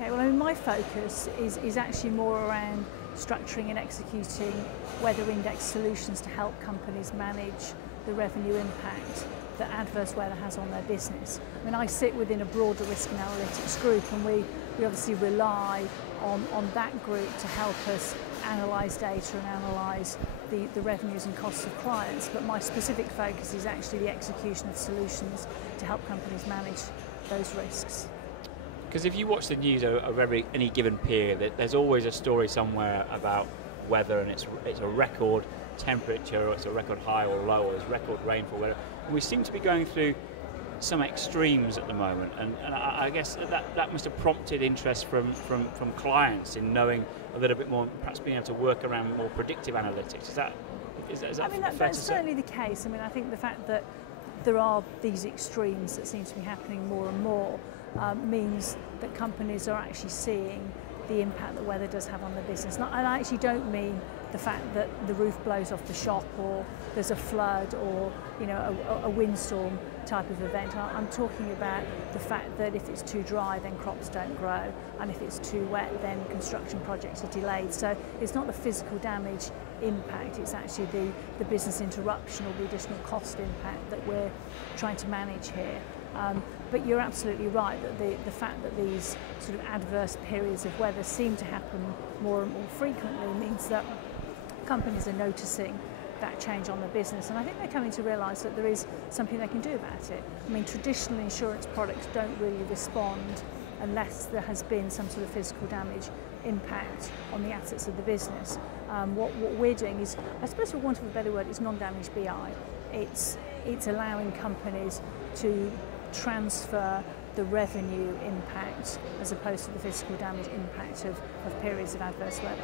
Okay, well, I mean, my focus is actually more around structuring and executing weather index solutions to help companies manage the revenue impact that adverse weather has on their business. I mean, I sit within a broader risk and analytics group, and we obviously rely on that group to help us analyse data and analyse the revenues and costs of clients. But my specific focus is actually the execution of solutions to help companies manage those risks. Because if you watch the news over any given period, there's always a story somewhere about weather, and it's a record temperature, or it's a record high or low, or it's record rainfall, whatever. And we seem to be going through some extremes at the moment, and I guess that must have prompted interest from clients in knowing a little bit more, perhaps being able to work around more predictive analytics. Is that I mean, that's certainly the case. I mean, I think the fact that there are these extremes that seem to be happening more and more means that companies are actually seeing the impact that weather does have on their business. And I actually don't mean the fact that the roof blows off the shop, or there's a flood, or a windstorm type of event. I'm talking about the fact that if it's too dry, then crops don't grow, and if it's too wet, then construction projects are delayed. So it's not the physical damage impact, it's actually the business interruption or the additional cost impact that we're trying to manage here. But you're absolutely right that the fact that these sort of adverse periods of weather seem to happen more and more frequently means that companies are noticing that change on their business, and I think they're coming to realise that there is something they can do about it. I mean, traditional insurance products don't really respond unless there has been some sort of physical damage impact on the assets of the business. What we're doing is, I suppose for want of a better word, it's non-damage BI. It's allowing companies to transfer the revenue impact as opposed to the physical damage impact of periods of adverse weather.